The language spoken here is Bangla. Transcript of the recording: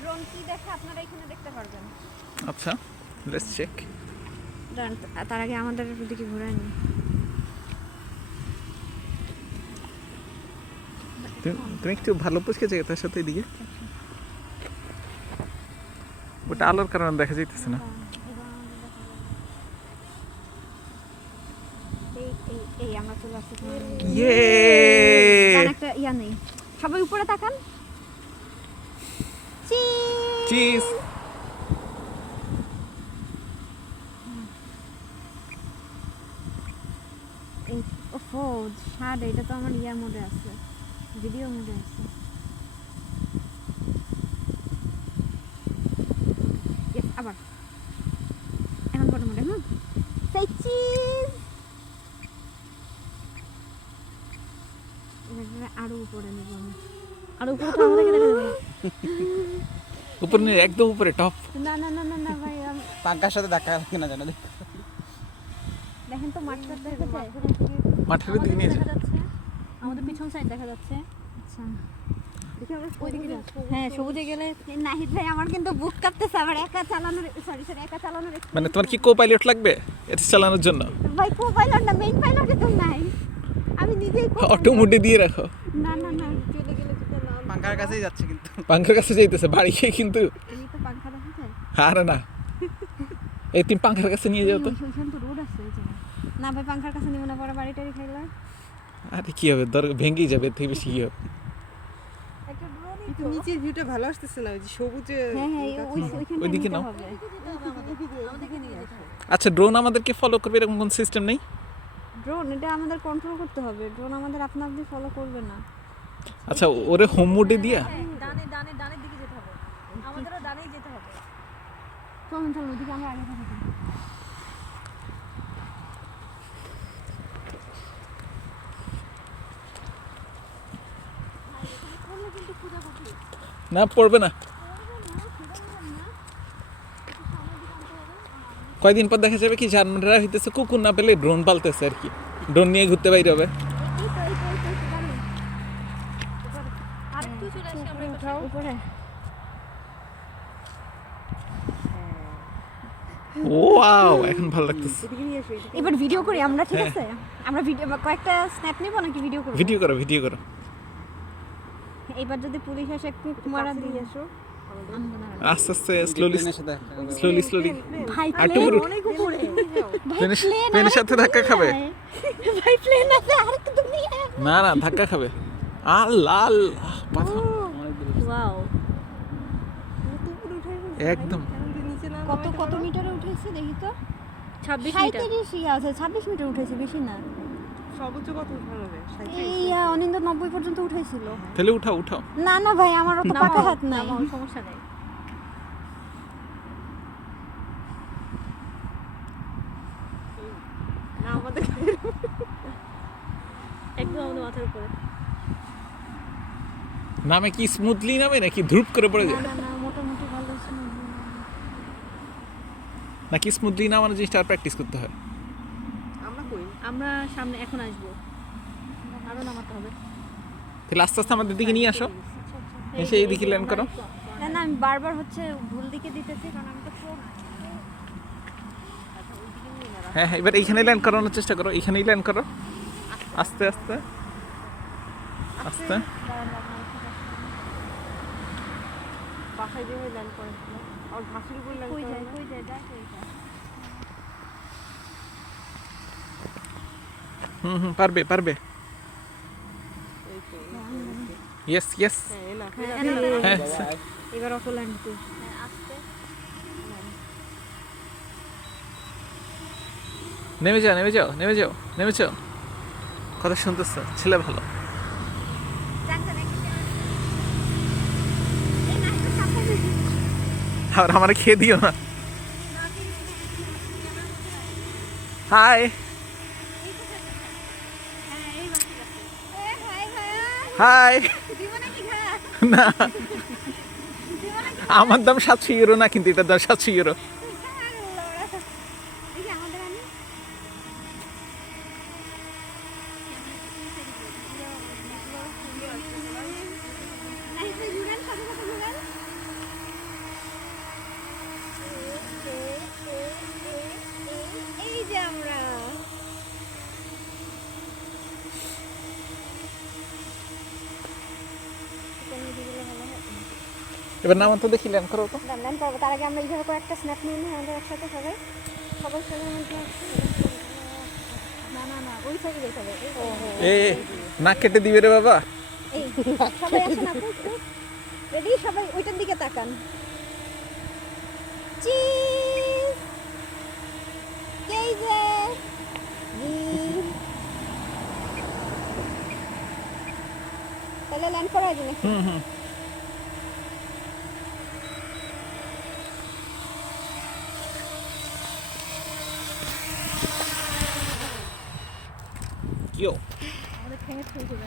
ড্রোন কি দেখে আপনারা এখানে দেখতে পারবেন। আচ্ছা, লেটস চেক। তার আগে আমাদের দিকে ঘুরে নি। তুমি একটু ভালো পুষকে যাই তার সাথে এদিকে। ওটা আলোর কারণে দেখা যাইতেছে না। এই আমরা চলে আসছি। ইয়ে একটা ইয়া নেই, সবাই উপরে তাকান। চিজ। ওফো স্বাদ, এটা তো আমার ইয়ার মোডে আছে, ভিডিও মোডে আছে। আবার এখন ফটো মোডে। সেই চিজ আরো উপরে নেব আমি। আরো উপরে তো আমাদেরকে দেখা যাবে। উপরে নেই, একদম উপরে টপ। না না না না না ভাই, পাঙ্কার সাথে দেখা লাগে না জানো। দেখেন তো মাঠটা দেখা যায়। মাঠের দিকে নিয়ে যাও। আমাদের পিছন সাইড দেখা যাচ্ছে। আচ্ছা ওইদিকে যাও। হ্যাঁ সবুজে গেলে। নাহিদ ভাই আমার কিন্তু বুক কাঁপতেছে, আমার একা চালানোর একা চালানোর মানে তোমার কি কো পাইলট লাগবে এটা চালানোর জন্য? ভাই কো পাইলট না, মেইন পাইলটই তো নাই, আমি নিজেই অটো মোডে দিয়ে রাখো। না না না, চলে গেলে পাঙ্কার কাছেই যাচ্ছে কিন্তু। পাঙ্খার কাছে যাইতেছে বাড়ি খেয়ে কিন্তু। তুমি তো পাংখা দেখা যায়। আরে না, এই তুমি পাঙ্খার কাছে নিয়ে যাও তো। ওইখানে তো রোড আছে। না ভাই পাংখার কাছে নিব না, পরে বাড়ি টাড়ি খাইলা। আরে কি হবে, ভেঙেই যাবে, এর থেকে বেশি কি হবে। একটা ড্রোনই কিন্তু নিচের ভিউটা ভালো আসতেছে না, ওই যে সবুজে। হ্যাঁ হ্যাঁ ওইখানে ওইদিকে নাও। আমাদেরকে নিয়ে যেতে হবে। আচ্ছা, ড্রোন আমাদেরকে ফলো করবে এরকম কোন সিস্টেম নেই? ড্রোন এটা আমাদের কন্ট্রোল করতে হবে, ড্রোন আমাদের আপনা আপনি ফলো করবে না। আচ্ছা, ওরে হোম মোডে দিয়া। ডানের দিকে যেতে হবে, আমাদেরও ডানেই যেতে হবে। চলুন চলুন ওদিকে আমরা আগে থাকি। না, পড়বে না। কয়দিন পর দেখা যাবে কি জার্মানরা হইতেছে কুকুর না পেলে ড্রোন পালতেছে আর কি, ড্রোন নিয়ে ঘুরতে বাইরে হবে। ওয়াও, এখন ভালো লাগতেছে। এবার ভিডিও করি আমরা, ঠিক আছে? আমরা ভিডিও কয়েকটা স্ন্যাপ নিব নাকি ভিডিও করব? ভিডিও করো, ভিডিও করো। এবার যদি পুলিশ এসে একটু মারা দিয়ে এসো। আস্তে আস্তে, স্লোলি স্লোলি। ভাই আর একটু উপরে। অনেক উপরে। প্লেনের সাথে ধাক্কা খাবে। ভাই প্লেন আছে আর একটু দুনিয়া। না না, ধাক্কা খাবে। আর লাল পাথর ওয়াও, একদম। কত কত মিটারে উঠেছে দেখি তো। 26 মিটার। 26 মিটার উঠেছে, বেশি না। সর্বোচ্চ কত উঠানো হবে? এই অনিন্দ 90 পর্যন্ত উঠেছিল। তাহলে উঠাও উঠাও। না না ভাই, আমার অত পাকা হাত নাই। সমস্যা নেই। না আমাদের একদম আমাদের মাথার উপরে। নামে কি স্মুথলি নামে নাকি ধূপ করে পড়ে যায়? না না মোটামুটি ভালো আছে। নাকি স্মুথলি নামানো জিনিসটা আর প্র্যাকটিস করতে হয়? আমরা কই? আমরা সামনে এখন আসবো, আরো নামাতে হবে। তাহলে আস্তে আস্তে আমাদের দিকে নিয়ে আসো, এসে এইদিকে ল্যান্ড করো। না না, আমি বারবার হচ্ছে ভুল দিকে দিতেছি, কারণ আমি তো প্রো না। হ্যাঁ হ্যাঁ, এবার এইখানে ল্যান্ড করানোর চেষ্টা করো, এইখানেই ল্যান্ড করো। আস্তে আস্তে আস্তে। বাসায় যে ল্যান্ড করেছিল আর ঘাসের উপর ল্যান্ড কই যায় করে। কই যায় যায় কই যায়। পারবে পারবে। এই তো ইয়েস ইয়েস। হ্যাঁ না হ্যাঁ, এবার অটো ল্যান্ড দিতে আস্তে। নেমে যাও নেমে যাও নেমে যাও নেমে যাও। কথা শুনতেছ? ছেলে ভালো। আর আমার খেয়ে দিও না। High high. না, আমার দাম 700 ইউরো না, কিন্তু এটার দাম 700 ইউরো। এবার নামান তো দেখি ল্যান্ড করো তো। ল্যান্ড করবো তার আগে আমরা এইভাবে কয়েকটা স্ন্যাপ নিয়ে নিই আমাদের একসাথে সবাই সবাই সবার মধ্যে না না না ওই সাইডে যেতে হবে এ নাক কেটে দিবে রে বাবা। এই সবাই আসেন আপু একটু রেডি সবাই ওইটার দিকে তাকান চিজ কেইজে তাহলে ল্যান্ড করা যাবে নাকি হুম কিও আমাদের ঠেঙে ছুঁয়ে